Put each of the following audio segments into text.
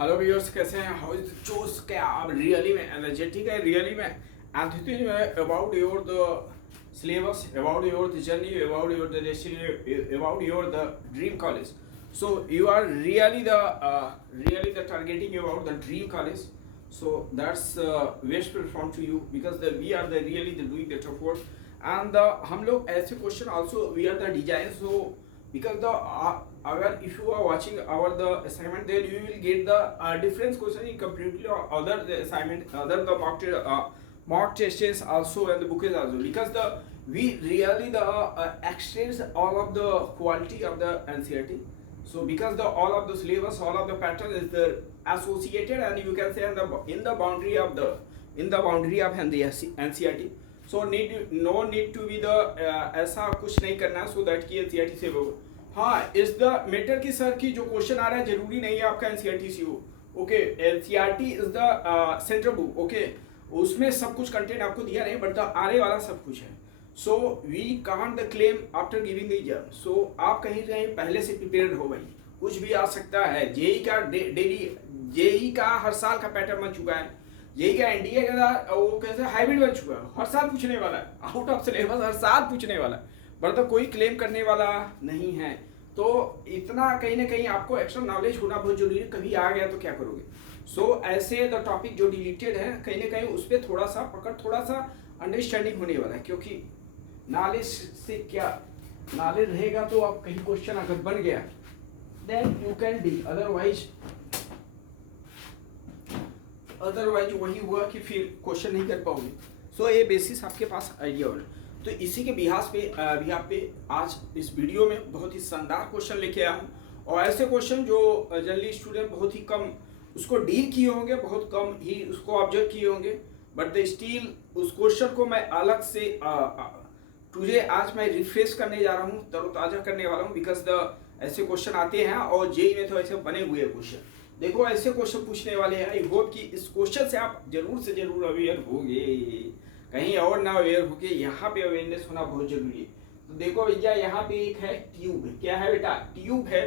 Hello viewers, कैसे हैं? How is जोश? क्या आप रियली में एनर्जेटिक है? रियली में एंथुसियाज्म है about your the syllabus, about your the journey, about your the destiny, about your the dream college. So you are really the targeting about the dream college. So that's best platform to you because we are the really the doing the tough work. And हम लोग ऐसे question also we are the design. So because the अगर if you are watching our the assignment, then you will get the different question in completely other the assignment, other the mock tests also, and the book is also, because the we really the extends all of the quality of the NCERT. So because the all of the syllabus, all of the pattern is the associated, and you can say in the boundary of the NCERT. So no need to be the ऐसा कुछ नहीं करना so that कि NCERT से हो. हाँ, इस the matter की सर की जो क्वेश्चन आ रहा है जरूरी नहीं है आपका एनसीईआरटी से हो. Okay, NCERT is the central book. Okay, उसमें सब कुछ कंटेंट आपको दिया नहीं, बट द आने वाला सब कुछ है. So we can't the claim after giving the exam. सो आप कहीं कहीं पहले से प्रिपेयर हो भाई, कुछ भी आ सकता है. जेई का डेली जेई का हर साल का पैटर्न बन चुका है. जेई का एनडीए का वो कैसे हाइब्रिड बन चुका है, हर साल पूछने वाला है, आउट ऑफ सिलेबस हर साल पूछने वाला है, बट तो कोई क्लेम करने वाला नहीं है. तो इतना कहीं ना कहीं आपको एक्स्ट्रा नॉलेज होना बहुत जरूरी है. कभी आ गया तो क्या करोगे. सो ऐसे द टॉपिक जो डिलीटेड है कहीं ना कहीं उस पर थोड़ा सा पकड़, थोड़ा सा अंडरस्टैंडिंग होने वाला है, क्योंकि नॉलेज से क्या, नॉलेज रहेगा तो आप कहीं क्वेश्चन अगर बन गया then you can D, otherwise वही हुआ कि फिर क्वेश्चन नहीं कर पाओगे. सो ये बेसिस आपके पास आइडिया होना. तो इसी के बिहास पे आज इस वीडियो में बहुत ही शानदार क्वेश्चन लेके आया हूँ. और ऐसे क्वेश्चन जो जनरली स्टूडेंट बहुत ही कम उसको डील किए होंगे, बहुत कम ही उसको ऑब्जर्व किए होंगे, बट द स्टिल उस क्वेश्चन को मैं अलग से टुडे आज मैं रिफ्रेश करने जा रहा हूँ, तरोताजा करने वाला हूँ. बिकॉज द ऐसे क्वेश्चन आते हैं और जेई में तो ऐसे बने हुए क्वेश्चन. देखो ऐसे क्वेश्चन पूछने वाले हैं. आई होप कि इस क्वेश्चन से आप जरूर से जरूर अवेयर होंगे, कहीं और ना अवेयर होके. यहाँ पे अवेयरनेस होना बहुत जरूरी है. तो देखो भैया, यहाँ पे एक है ट्यूब. क्या है बेटा? ट्यूब है,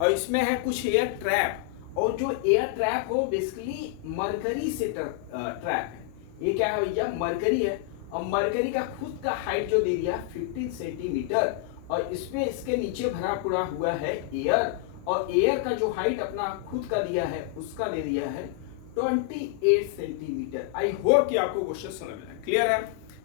और इसमें है कुछ एयर ट्रैप. और जो एयर ट्रैप हो बेसिकली मरकरी से ट्रैप है. ये क्या है भैया? मरकरी है. और मरकरी का खुद का हाइट जो दे दिया 15 सेंटीमीटर, और इसमें इसके नीचे भरा पूरा हुआ है एयर. और एयर का जो हाइट अपना खुद का दिया है उसका दे दिया है 28 सेंटीमीटर. आई होप कि आपको क्वेश्चन समझ में आया. क्लियर है?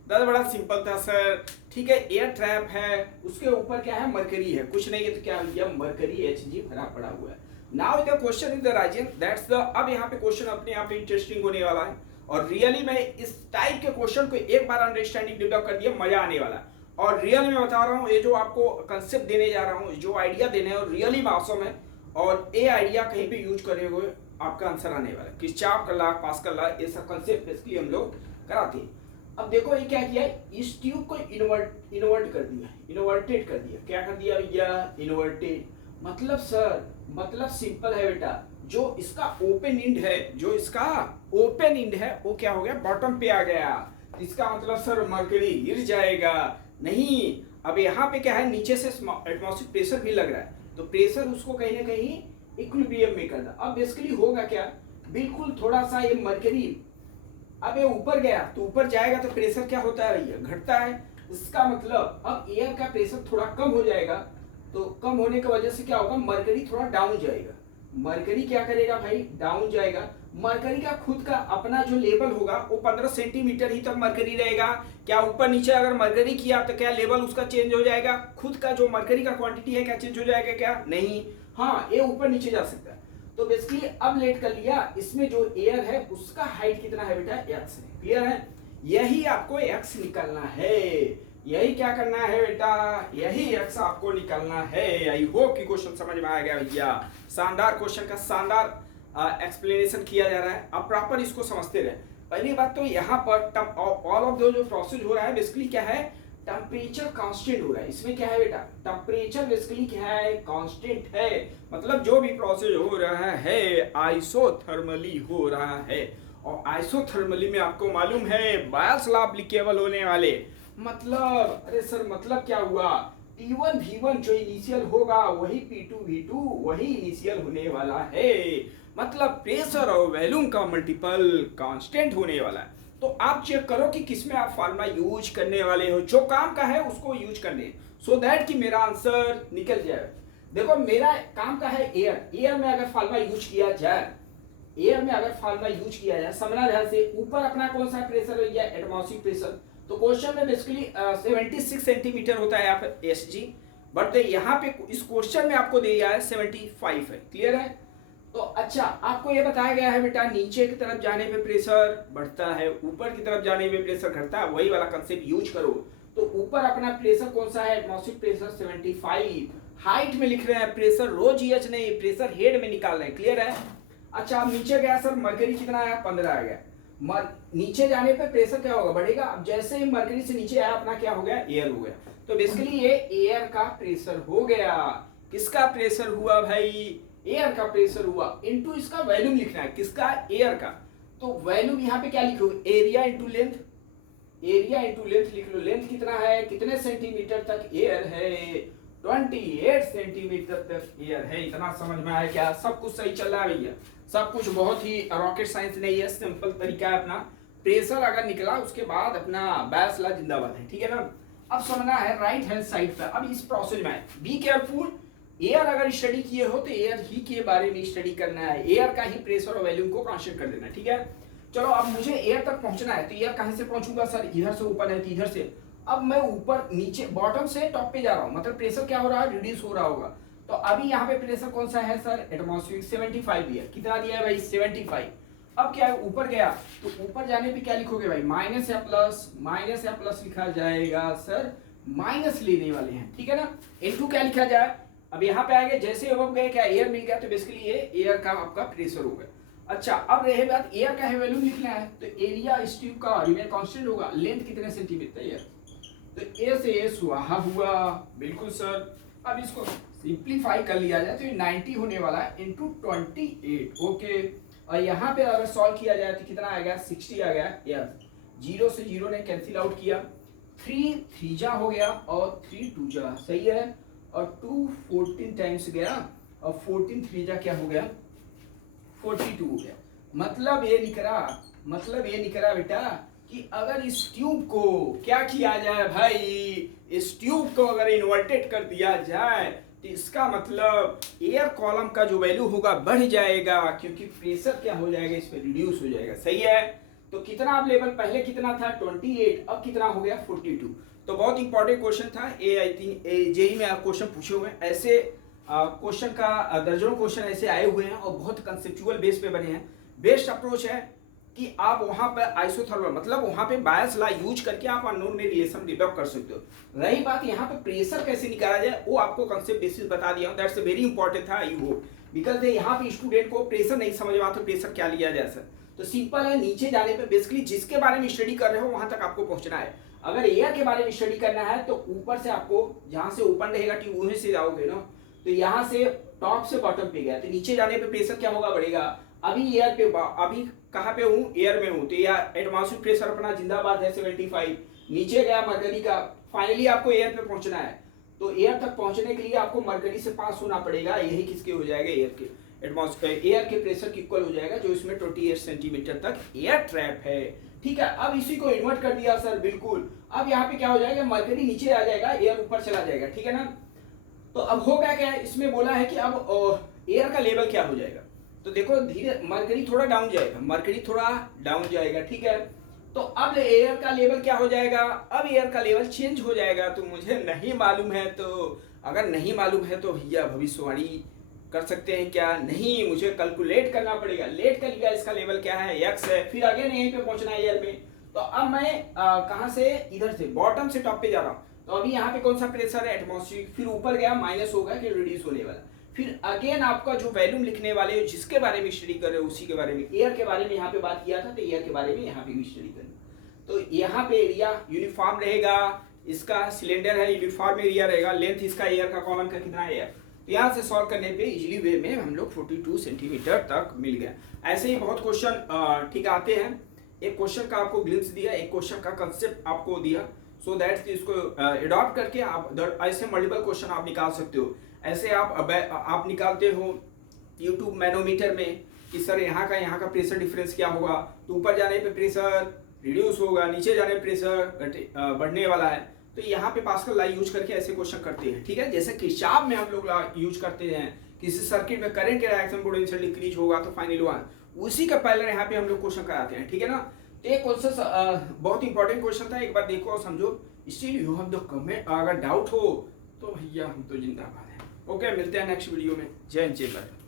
दादा बड़ा सिंपल था सर. ठीक है, एयर ट्रैप है, उसके ऊपर क्या है? मरकरी है. कुछ नहीं है तो क्या भैया? मरकरी Hg भरा पड़ा हुआ है. Now the question is the rising, that's the. अब यहाँ पे क्वेश्चन अपने आप इंटरेस्टिंग होने वाला है. और रियली में इस टाइप के क्वेश्चन को एक बार अंडरस्टैंडिंग डेवलप कर दिया, मजा आने वाला है. और रियली में बता रहा हूँ, ये जो आपको कंसेप्ट देने जा रहा हूँ, जो आइडिया देने हैं, रियली में awesome है. और ये आइडिया कहीं पे यूज करे हुए आपका आंसर आने वाला है. किरचॉफ का लॉ, पास्कल लॉ, ये सब कंसेप्ट बेसिकली हम लोग कराते हैं. अब देखो ये क्या किया है, इस ट्यूब को इन्वर्ट कर दिया, इन्वर्टेड कर दिया. क्या कर दिया भैया? इन्वर्टेड. मतलब सर, मतलब सिंपल है बेटा. जो इसका ओपन एंड है, जो इसका ओपन एंड है वो क्या हो गया? बॉटम पे आ गया. इसका मतलब सर मरकरी गिर जाएगा नहीं. अब यहाँ पे क्या है? नीचे से एटमॉस्फेरिक प्रेशर भी लग रहा है, तो प्रेशर उसको कहीं ना कहीं इक्विलिब्रियम में करना. अब बेसिकली होगा क्या? बिल्कुल थोड़ा सा ये मरकरी अब ये ऊपर गया, तो ऊपर जाएगा तो प्रेशर क्या होता है भैया? घटता है. इसका मतलब अब एयर का प्रेशर थोड़ा कम हो जाएगा, तो कम होने की वजह से क्या होगा? मरकरी थोड़ा डाउन जाएगा. मरकरी क्या करेगा भाई? डाउन जाएगा. मरकरी का खुद का अपना जो लेवल होगा वो 15 सेंटीमीटर ही तक मरकरी रहेगा. क्या ऊपर नीचे अगर मरकरी किया तो क्या लेवल उसका चेंज हो जाएगा? खुद का जो मरकरी का क्वांटिटी है क्या चेंज हो जाएगा? क्या नहीं. हाँ, ये ऊपर नीचे जा सकता है. तो बेसिकली अब लेट कर लिया, इसमें जो एयर है उसका हाइट कितना है बेटा? x है. क्लियर है? यही आपको x निकालना है. यही क्या करना है बेटा? यही x आपको निकालना है. आई होप कि क्वेश्चन समझ में आ गया भैया. शानदार क्वेश्चन का शानदार एक्सप्लेनेशन किया जा रहा है. आप प्रॉपर इसको समझते रहे. पहली बात तो यहाँ पर ऑल ऑफ जो प्रोसेस हो रहा है बेसिकली क्या है? टेम्परेचर कांस्टेंट हो रहा है. इसमें क्या है बेटा? टेम्परेचर बेसिकली क्या है? कांस्टेंट है. मतलब जो भी प्रोसेस हो रहा है आइसोथर्मली हो रहा है. और आइसोथर्मली में आपको मालूम है बायस लॉ एप्लीकेबल होने वाले. मतलब अरे सर, मतलब क्या हुआ? T1 V1 जो इनिशियल होगा वही P2 V2 वही इनिशियल होने वाला है. मतलब प्रेशर और वॉल्यूम का मल्टीपल कांस्टेंट होने वाला है। तो आप चेक करो कि किसमें आप फार्मूला यूज करने वाले हो, जो काम का है उसको यूज करने, सो दैट कि मेरा आंसर निकल जाए। देखो मेरा काम का है एयर, एयर में अगर फार्मूला यूज किया जाए, एयर में अगर फार्मूला यूज किया जाए, समझना ध्यान से, ऊपर अपना कौन सा प्रेशर हो गया, एटमॉस्फेरिक प्रेशर। तो क्वेश्चन में बेसिकली 76 सेंटीमीटर होता है यहाँ पे एसजी, बट यहाँ पे इस क्वेश्चन में आपको दिया है 75 है। क्लियर है? तो अच्छा, आपको ये बताया गया है बेटा नीचे की तरफ जाने पे प्रेशर बढ़ता है, ऊपर की तरफ जाने पे प्रेशर घटता है, वही वाला कंसेप्ट यूज करो। तो ऊपर अपना प्रेशर कौन सा है, एटमॉस्फेरिक प्रेशर 75, हाइट में लिख रहे हैं प्रेशर, रो जीएच नहीं, प्रेशर हेड में निकाल रहे हैं। क्लियर है? अच्छा, अब नीचे गया सर, मरकरी कितना आया, 15 आ गया। नीचे जाने पे प्रेशर क्या होगा, बढ़ेगा। अब जैसे ही मरकरी से नीचे आया, अपना क्या हो गया, एयर हो गया। तो बेसिकली ये एयर का प्रेशर हो गया। किसका प्रेशर हुआ भाई, एयर का प्रेशर हुआ, इनटू इसका वॉल्यूम लिखना है, किसका, एयर का। तो वॉल्यूम यहाँ पे क्या लिखोगे, area into length, area into length लिख लो। लेंथ कितना है, कितने सेंटीमीटर तक एयर है, 28 सेंटीमीटर तक एयर है। इतना समझ में आया क्या, सब कुछ सही चल रहा है भैया, सब कुछ बहुत ही रॉकेट साइंस नहीं है, सिंपल तरीका है अपना। प्रेशर अगर निकला उसके बाद अपना बैस ला जिंदाबाद है, ठीक है ना। अब समझना है राइट हैंड साइड पर, अब इस प्रोसेस में बी केयरफुल, एयर अगर स्टडी किए हो तो एयर ही के बारे में स्टडी करना है, एयर का ही प्रेशर और वॉल्यूम को कांस्टेंट कर देना है, ठीक है। चलो अब मुझे एयर तक पहुंचना है, तो एयर कहां से पहुंचूंगा सर, इधर से ऊपर है तो इधर से। अब मैं ऊपर नीचे बॉटम से टॉप पे जा रहा हूं, मतलब प्रेशर क्या हो रहा है, रिड्यूस हो रहा होगा। तो अभी यहाँ पे प्रेशर कौन सा है सर, एटमॉस्फेरिक 75 दिया, कितना दिया है भाई, 75। अब क्या है, ऊपर गया, तो ऊपर जाने पे क्या लिखोगे भाई, माइनस या प्लस, माइनस या प्लस लिखा जाएगा सर, माइनस लेने वाले हैं, ठीक है ना। इनटू क्या लिखा जाए, अब यहाँ पे आ गए, जैसे अब गए क्या, एयर मिल गया, तो बेसिकली ये एयर का आपका प्रेशर हो गया। अच्छा, अब रहे बात एयर का है वॉल्यूम लिखना है, तो एरिया इस ट्यूब का रिमेन कांस्टेंट होगा, लेंथ कितने सेंटीमीटर एयर, तो ए से ए सुहा हुआ, बिल्कुल सर। अब इसको सिंप्लीफाई कर लिया जाए तो ये 90 होने वाला है इनटू 28, ओके। और यहाँ पे अगर सॉल्व किया जाए तो कितना आ गया, 60 आ गया, यस। 0 से 0 ने कैंसिल आउट किया, 3 3 हो गया और 3 2 जा, सही है। और 2 14 टाइम्स गया और 14 3 क्या हो गया, 42 हो गया। मतलब ये निकला बेटा कि अगर इस ट्यूब को क्या किया जाए भाई, इस ट्यूब को अगर इन्वर्टेड कर दिया जाए तो इसका मतलब एयर कॉलम का जो वैल्यू होगा बढ़ जाएगा, क्योंकि प्रेशर क्या हो जाएगा, इस पे रिड्यूस हो जाएगा, सही है। तो कितना अब लेवल, पहले कितना था 28, अब कितना हो गया 42। तो बहुत इंपॉर्टेंट क्वेश्चन था, आई थिंक जेई में क्वेश्चन पूछे हुए हैं, ऐसे क्वेश्चन का दर्जनों क्वेश्चन ऐसे आए हुए हैं और बहुत कंसेप्चुअल बेस पे बने हैं। बेस्ट अप्रोच है कि आप वहां पर आइसोथर्मल, मतलब वहां पे बायस ला यूज करके आप अननोन में रिलेशन डेवलप कर सकते हो। रही बात यहाँ पे प्रेशर कैसे निकाला जाए, वो आपको कंसेप्ट बेसिस बता दिया हूँ, दैट्स वेरी इंपॉर्टेंट था, यू होप, बिकॉज यहाँ पे स्टूडेंट को प्रेशर नहीं समझ में आता, प्रेशर क्या लिया जाए सर। तो सिंपल है, नीचे जाने पे बेसिकली जिसके बारे में स्टडी कर रहे हो वहां तक आपको पहुंचना है। अगर एयर के बारे में स्टडी करना है तो ऊपर से आपको, जहां से ओपन रहेगा ट्यूब वहीं से जाओगे ना, तो यहाँ से टॉप से बॉटम पे गया, तो नीचे जाने पे प्रेशर क्या होगा, बढ़ेगा। अभी एयर पे, अभी कहाँ पे हूँ, एयर में हूँ, तो यार एटमॉस्फेरिक प्रेशर अपना जिंदाबाद है 75, नीचे गया मरकरी का, फाइनली आपको एयर पे पहुंचना है। तो एयर तक पहुंचने के लिए आपको मरकरी से पास होना पड़ेगा, यही किसके हो जाएगा, एयर के, एयर के प्रेशर की इक्वल हो जाएगा, जो इसमें 28 सेंटीमीटर तक एयर ट्रैप है, ठीक है। अब इसी को इन्वर्ट कर दिया सर, बिल्कुल। अब यहाँ पे क्या हो जाएगा, मरकरी नीचे आ जाएगा, एयर ऊपर चला जाएगा, ठीक है ना। तो अब होगा क्या, इसमें बोला है कि अब एयर का लेवल क्या हो जाएगा, तो देखो धीरे, मरकरी थोड़ा डाउन जाएगा, मरकरी थोड़ा डाउन जाएगा, ठीक है। तो अब एयर का लेवल क्या हो जाएगा, अब एयर का लेवल चेंज हो जाएगा। तो मुझे नहीं मालूम है, तो अगर नहीं मालूम है तो भैया भविष्यवाणी कर सकते हैं क्या, नहीं, मुझे कैलकुलेट करना पड़ेगा। लेट कर लिया, इसका लेवल क्या है, एक्स है, फिर अगेन यहीं पे पहुंचना है एयर में। तो अब मैं कहां से, इधर से बॉटम से टॉप पे जा रहा हूँ, तो अभी यहाँ पे कौन सा प्रेशर है, एटमॉस्फेरिक, फिर ऊपर गया, माइनस होगा कि रिड्यूस होने वाला, फिर अगेन आपका जो वैल्यूम लिखने वाले हो, जिसके बारे में स्टडी कर रहे हो उसी के बारे में, एयर के बारे में यहाँ पे बात किया था, तो एयर के बारे में यहाँ पे भी स्टडी करना। तो यहाँ पे एरिया यूनिफॉर्म रहेगा, इसका सिलेंडर है, यूनिफॉर्म एरिया रहेगा, लेंथ इसका एयर का कॉलम का कितना है, तो यहाँ से सॉल्व करने पे इजीली वे में हम लोग 42 सेंटीमीटर तक मिल गया। ऐसे ही बहुत क्वेश्चन ठीक आते हैं, एक क्वेश्चन का आपको ग्लिम्स दिया, एक क्वेश्चन का कंसेप्ट आपको दिया, सो दैट इसको एडॉप्ट करके आप ऐसे मल्टीपल क्वेश्चन आप निकाल सकते हो। ऐसे आप निकालते हो यूट्यूब मैनोमीटर में, कि सर यहाँ का प्रेशर डिफरेंस क्या होगा, तो ऊपर जाने पे प्रेशर रिड्यूस होगा, नीचे जाने पे प्रेशर बढ़ने वाला है। तो यहाँ पे पास्कल लॉ यूज करके ऐसे क्वेश्चन करते हैं, ठीक है। जैसे किरचॉफ में हम लोग लॉ यूज करते हैं, किसी सर्किट में करंट के डायरेक्शन पोटेंशियल डिक्रीज होगा तो फाइनल वन, उसी का पहले यहाँ पे हम लोग क्वेश्चन कराते हैं, ठीक है ना। तो ये क्वेश्चन बहुत इंपॉर्टेंट क्वेश्चन था, एक बार देखो और समझो। Still you have the comment, अगर डाउट हो तो भैया हम तो जिंदाबाद हैं। ओके, मिलते हैं नेक्स्ट वीडियो में। जय हिंद, जय भारत।